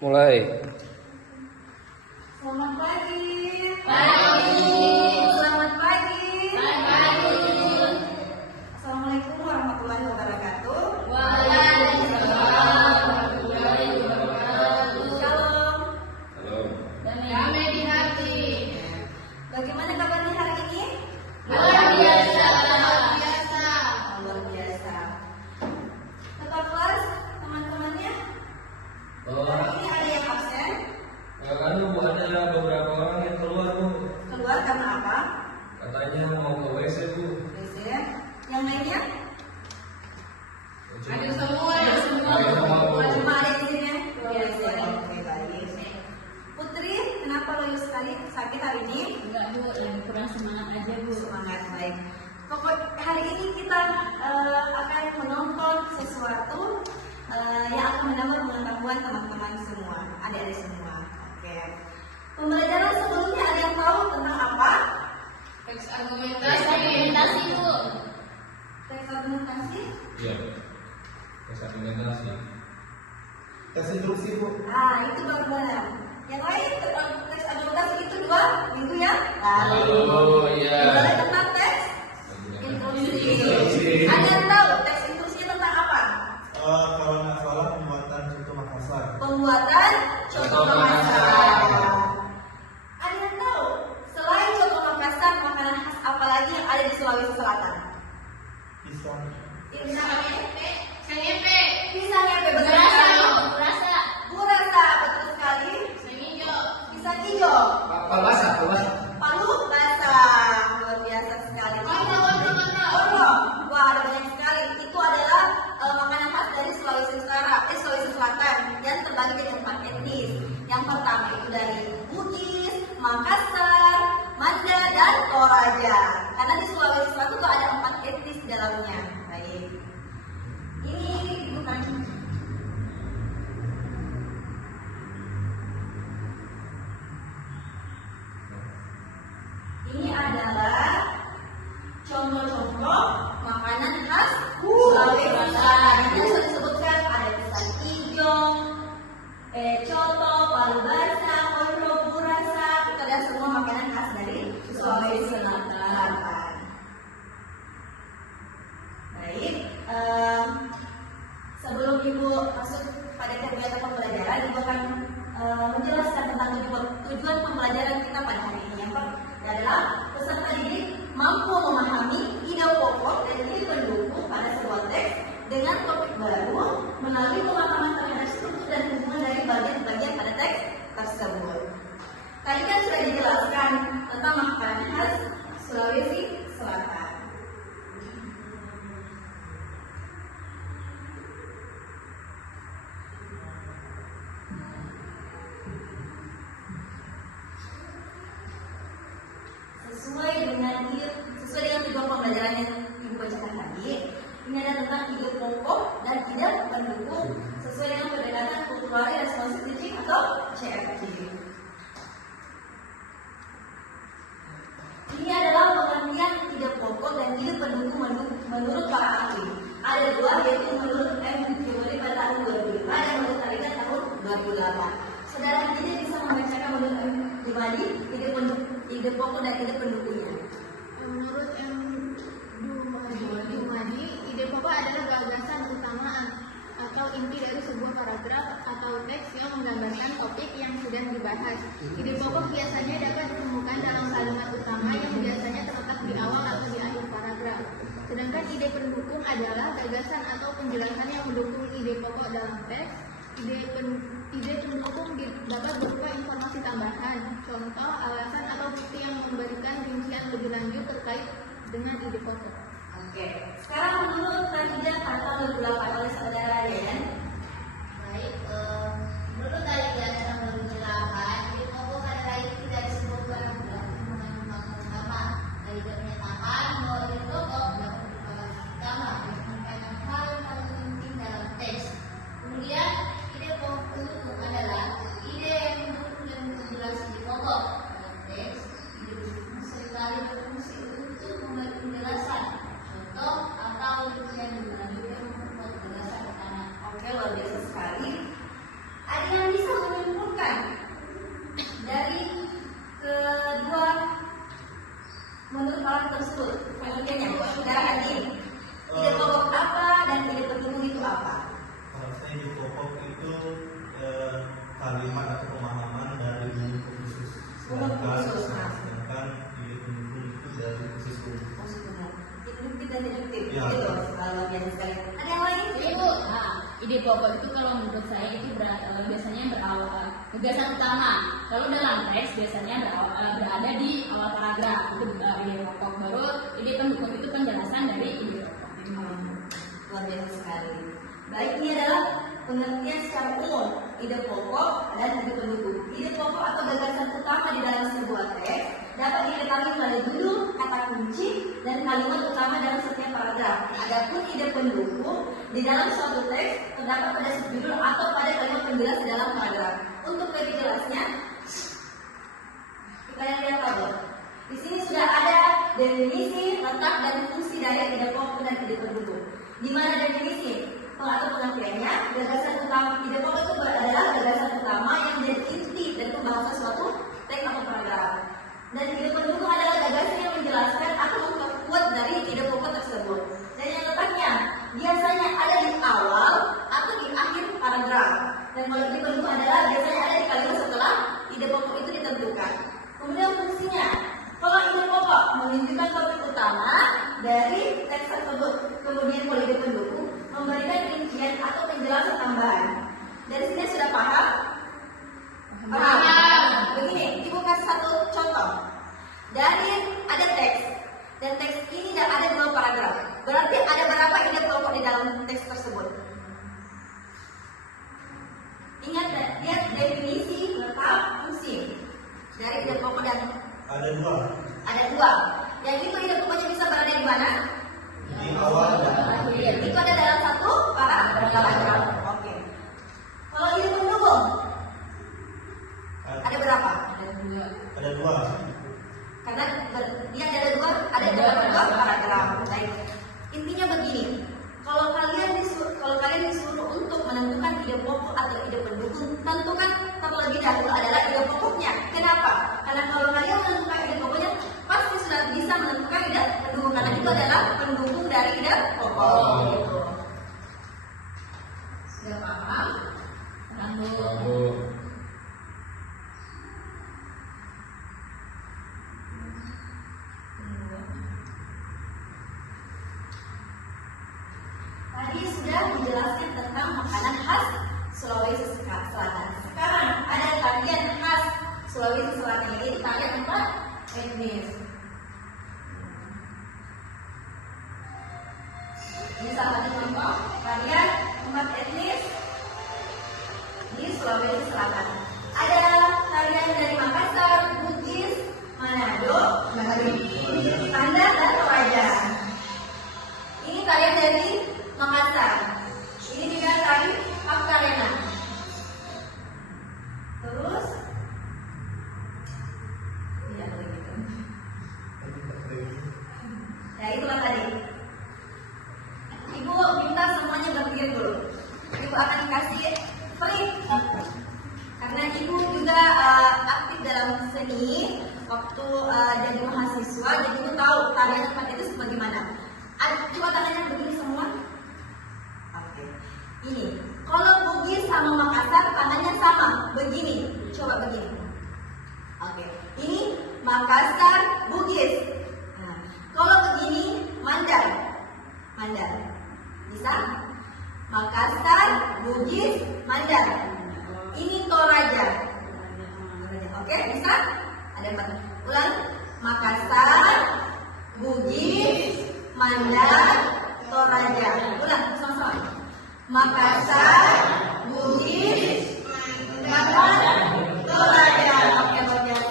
Mulai. Selamat pagi. Pagi. Selamat pagi. Pagi. Assalamualaikum warahmatullahi wabarakatuh. Waalaikumsalam warahmatullahi wabarakatuh. Shalom. Halo. Damai di hati. Bagaimana kabarnya hari ini? Luar biasa. Luar biasa. Luar biasa. Ketua kelas, teman-temannya, hari ini ada yang absen. Anu Bu, ada beberapa orang yang keluar Bu. Keluar karena apa? Katanya mau ke WC Bu. WC. Yang lainnya? Ada semua. Ada semua. Cuma ada di sini ya? WC. Oke, baik. Putri, kenapa loyo sekali sakit hari ini? Enggak Bu, lagi kurang semangat aja Bu. Semangat, baik. Pokok hari ini kita akan menonton sesuatu yang akan menambah pengetahuan teman-teman semua, adik-adik semua. Oke. Pembelajaran sebelumnya ada yang tahu tentang apa? Teks argumentasi Bu. Teks argumentasi. Iya. Tes argumentasi. Tes instruksi Bu. Itu baru benar. Yang lain teks argumentasi itu 2 minggu ya? Oh, iya. Boleh tentang teks instruksi. Instruksi. Ada yang tahu teks instruksinya tentang apa? Kalau nggak salah pembuatan soto Makassar. Pembuatan coto Makassar. Ada yang tahu selain coto Makassar makanan khas apa lagi yang ada di Sulawesi Selatan? Pisang. Pisang empe betul sekali. Burasa betul sekali. Pisang hijau. Palbasa. Palu basah. Luar biasa sekali. Orlo. Wah, ada banyak sekali. Itu adalah makanan khas dari Sulawesi Selatan yang terbagi menjadi 4 etnis. Yang pertama itu dari Bugis, Makassar, Manda, dan Toraja. Karena di Sulawesi Selatan itu ada 4 etnis di dalamnya. Baik. Ini bukan. Ini adalah contoh-contoh makanan khas Sulawesi Selatan. Yang sudah disebutkan ada pisang hijau, coto, palu basah, orlo, burasa. Itu adalah semua makanan khas dari Sulawesi Selatan. Baik, sebelum Ibu masuk pada kegiatan pembelajaran, Ibu akan menjelaskan tentang tujuan pembelajaran kita pada hari ini. Yang pertama adalah peserta didik mampu memahami ide pokok dan ide pendukung pada sebuah teks dengan topik baru melalui pemahaman terhadap struktur dan hubungan dari bagian-bagian pada teks tersebut. Tadi kan sudah dijelaskan tentang makanan khas Sulawesi Selatan. Sesuai dengan tujuan pembelajaran yang Ibu bacakan tadi, ini ada tentang ide pokok dan ide pendukung sesuai dengan pendekatan culturally responsive teaching atau CRT. Ini adalah pengertian ide pokok dan ide pendukung menurut para ahli. Ada 2, yaitu menurut M. Jumeri pada tahun 2005 dan menurut Arika tahun 2008. Saudara tidak bisa membacakan menurut M. Jumeri ide pokok dan ide pendukungnya. Menurut M. Dumadi, ide pokok adalah gagasan utama atau inti dari sebuah paragraf atau teks yang menggambarkan topik yang sedang dibahas. Ide pokok biasanya dapat ditemukan dalam kalimat utama yang biasanya terletak di awal atau di akhir paragraf. Sedangkan ide pendukung adalah gagasan atau penjelasan yang mendukung ide pokok dalam teks. Ide pendukung dapat berupa informasi tambahan, contoh, alasan, atau bukti yang memberikan rincian lebih lanjut terkait dengan ide pokok. Oke, sekarang menurut Khadijah pada tahun 2008 oleh saudara Yayan. Baik, menurut kajian tahun 2008, ide pokok adalah inti dari sebuah paragraf yang mengandung makna utama. Kajian menyatakan bahwa ide pokok dapat merupakan utama yang menyampaikan hal yang paling penting dalam teks. Kemudian ide pokok pendukung adalah ide yang mendukung dan menjelaskan ide pokok dalam teks. Ide pendukung seringkali berfungsi untuk memberi penjelasan, contoh atau rincian lebih lanjut yang memperkuat penjelasan utama. Oke, gagasan utama. Lalu dalam teks biasanya berada di awal paragraf, itu ide pokok. Baru ide pendukung itu penjelasan dari ide pokok. Luar biasa sekali. Baik, ini adalah pengertian secara umum ide pokok dan ide pendukung. Ide pokok atau gagasan utama di dalam sebuah teks dapat diketahui melalui judul, kata kunci, dan kalimat utama dalam setiap paragraf. Adapun ide pendukung di dalam suatu teks terdapat pada subjudul atau pada kalimat penjelas di dalam paragraf. Untuk lebih jelasnya, kita lihat tabel. Di sini sudah ada definisi, letak, dan fungsi dari ide pokok dan ide pendukung. Di mana definisi atau pengertiannya, gagasan utama ide pokok itu adalah gagasan utama yang menjadi inti dari pembahasan suatu teks atau paragraf. Dan ide pendukung adalah gagasan yang menjelaskan atau memperkuat dari ide pokok tersebut. Dan yang letaknya biasanya ada di awal atau di akhir paragraf. Dan kalau ide pendukung adalah biasanya ada di kalimat setelah ide pokok itu ditentukan. Kemudian fungsinya, kalau ide pokok menunjukkan topik utama dari teks tersebut, kemudian kalau ide pendukung memberikan rincian atau penjelasan tambahan. Dari sini sudah paham? Paham. Begini, ibu kasih satu contoh. Dari ada teks, dan teks ini ada 2 paragraf. Berarti ada berapa ide pokok di dalam teks tersebut? Ingat, lihat definisi, letak, fungsi dari ide pokok dan Ada 2. ada 2. Yang itu ide pokoknya bisa berada di mana? Di awal dan akhir. Itu ada dalam satu paragraf. Oke. Kalau ide pendukung ada berapa? Ada 2. Karena dia ada dalam 2 paragraf. Baik. Intinya begini. Kalau kalian disuruh untuk menentukan ide pokok atau ide pendukung, tentukan terlebih dahulu adalah ide pokoknya. Kenapa? Karena kalau kalian menentukan ide pokoknya, pasti sudah bisa menentukan ide pendukung, karena itu adalah pendukung dari ide pokok. Gitu. Sudah paham? Lalu Tadi sudah dijelaskan tentang makanan khas Sulawesi Selatan. Sekarang ada tarian khas Sulawesi Selatan, yaitu tarian 4 etnis. Ini salah satu contoh tarian 4 etnis di Sulawesi Selatan. Ada tarian dari Makassar, Bugis, Manado, Tanda, dan Toraja. Ini tarian dari Makassar. Ini juga tari Pakarena. Terus, ya begitu. Ya itulah tadi. Ibu minta semuanya berpikir dulu. Ibu akan kasih free karena ibu juga aktif dalam seni waktu jadi mahasiswa, jadi ibu tahu tarian tempat itu bagaimana. Coba tangannya begini semua. Oke. Ini kalau Bugis sama Makassar tangannya sama begini. Coba begini. Oke. Ini Makassar, Bugis. Nah, kalau begini Mandar. Bisa? Makassar, Bugis, Mandar. Ini Toraja. Oke, bisa? Ada 4. Ulang. Makassar, Bugis, Mandar, Toraja. Ulang sama-sama. Makassar, Bugis, Mandar, Toraja. Oke, luar biasa.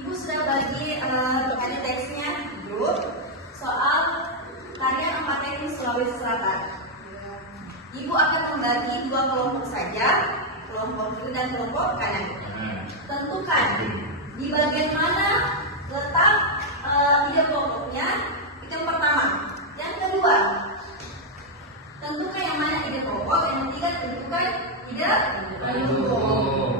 Ibu sudah bagi ada teksnya grup soal tarian 4 etnis Sulawesi Selatan. Ibu akan membagi 2 kelompok saja, kelompok kiri dan kelompok kanan. Tentukan di bagian mana letak ide pokoknya. Itu yang pertama. Yang kedua, tentukan yang mana ide pokok. Yang ketiga, tentukan ide pendukung.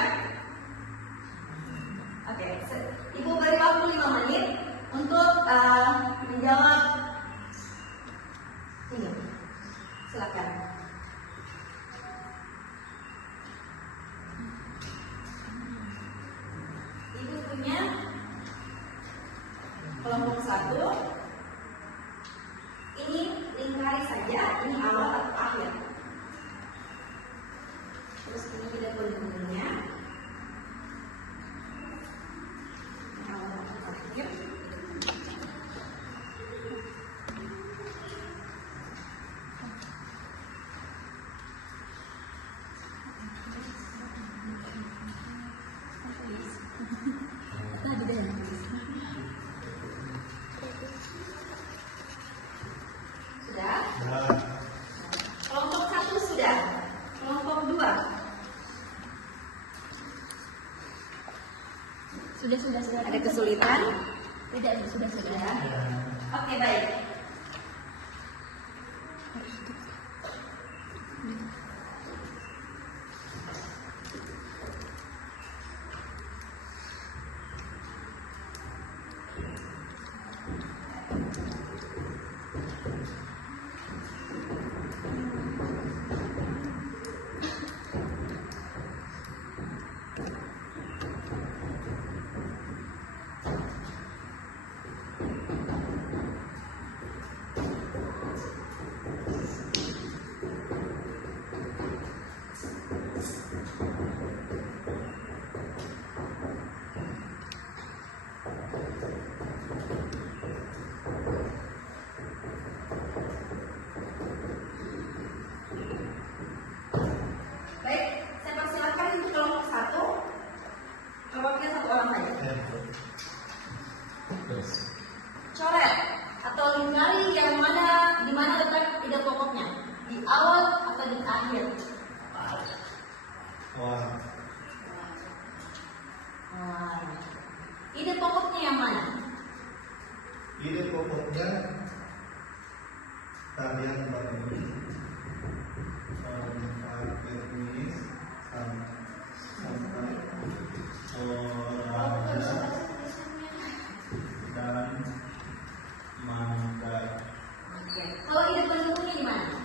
kan? Oke, Ibu beri waktu 5 menit untuk menjawab ini. Silakan. Ibu punya kelompok 1. Ini lingkari saja, ini awal atau akhir. Terus ini tidak pendukungnya. Awal atau akhir. Sudah? Kelompok 1 sudah. Kelompok 2. Sudah. Ada kesulitan? Tidak, sudah. Sudah. Oke, baik. Baik, saya persilakan untuk kelompok 1. Kelompoknya 1 orang saja. Coret atau lingkari yang mana, di mana letak ide pokoknya, di awal atau di akhir. Ide pokoknya yang mana? Ide pokoknya kalian bagi teknis sampai olahraga dan makan. Oke. Kalau ide pendukungnya di mana?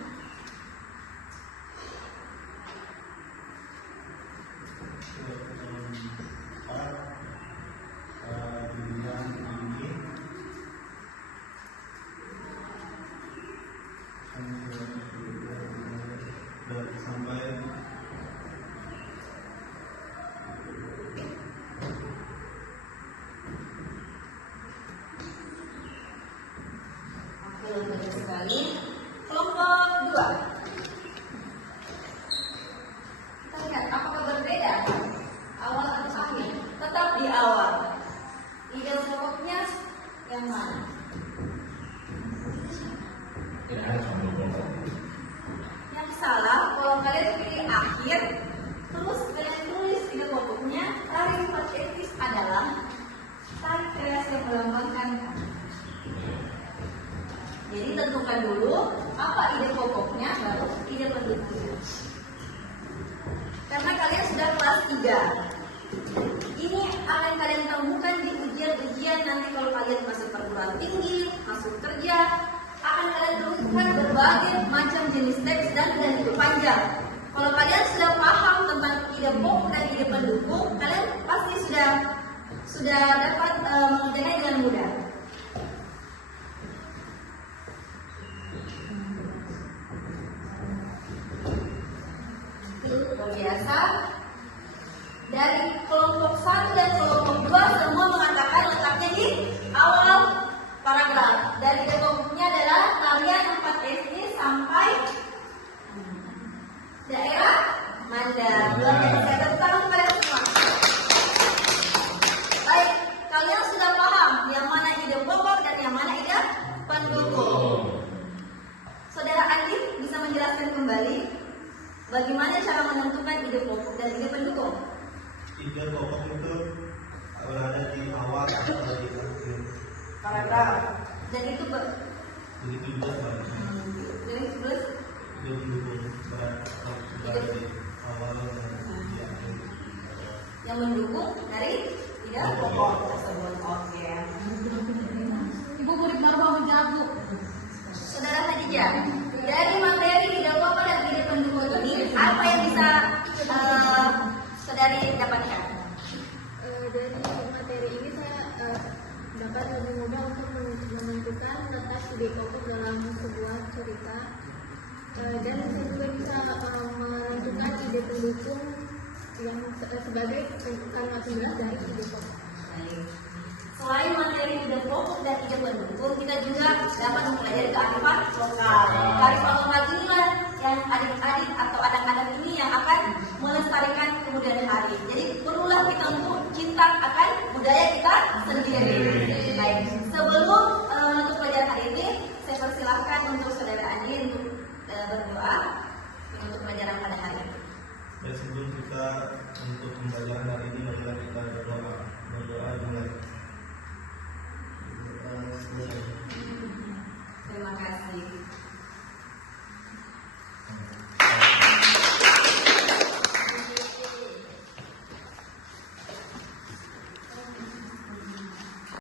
Sampai Oke, bagus sekali. Kelompok 2. Kita lihat apakah berbeda awal atau akhir. Tetap di awal. Ide pokoknya yang mana? Yang salah kalau kalian pilih akhir, terus kalian tulis ide pokoknya. Tarik sifat etis adalah tarik kreasi yang melambangkan. Jadi tentukan dulu apa ide pokoknya, baru ide pendukungnya. Karena kalian sudah kelas 3, ini akan kalian temukan di ujian-ujian nanti kalau kalian masuk perguruan tinggi, masuk kerja, akan kalian temukan berbagai macam jenis teks dan itu panjang. Kalau kalian sudah paham tentang ide pokok dan ide pendukung, kalian pasti sudah dapat mengerjakannya dengan mudah. Biasa dari kelompok 1 dan kelompok 2 semua mengatakan letaknya di awal paragraf. Dan ide pokoknya adalah kalian 4 SD sampai daerah Mandar. Luar biasa, tepuk tangan kepada semua. Baik, kalian sudah paham yang mana ide pokok dan yang mana ide pendukung. Saudara Andi bisa menjelaskan kembali bagaimana cara menentukan ide pokok dan ide pendukung? ide pokok itu berada di awal atau di akhir Paragraf. Dan itu begitu juga sebaliknya. dari 11 Ide pendukung berada di awal dan di akhir. yang mendukung dari ide pokok tersebut. Oke. Ibu murid baru mau menjawab, Bu. Saudara Khadijah, dari materi ide pokok dan ide pendukung ini apa yang bisa saudari dapatkan? Dari materi ini saya dapat lebih mudah untuk menentukan letak ide pokok dalam sebuah cerita, dan saya juga bisa menentukan ide pendukung yang sebagai kalimat jelas dari ide pokok. Baik. Selain materi ide pokok dan ide pendukung, kita juga dapat mempelajari kearifan lokal. Kearifan lokal inilah yang adik-adik atau anak-anak ini yang akan melestarikan kemudian hari. Jadi perlulah kita untuk cinta akan budaya kita sendiri. Baik. Sebelum menutup pelajaran hari ini, saya persilahkan untuk saudara Andi untuk berdoa untuk pelajaran pada hari ini. Dan sebelum kita untuk pembelajaran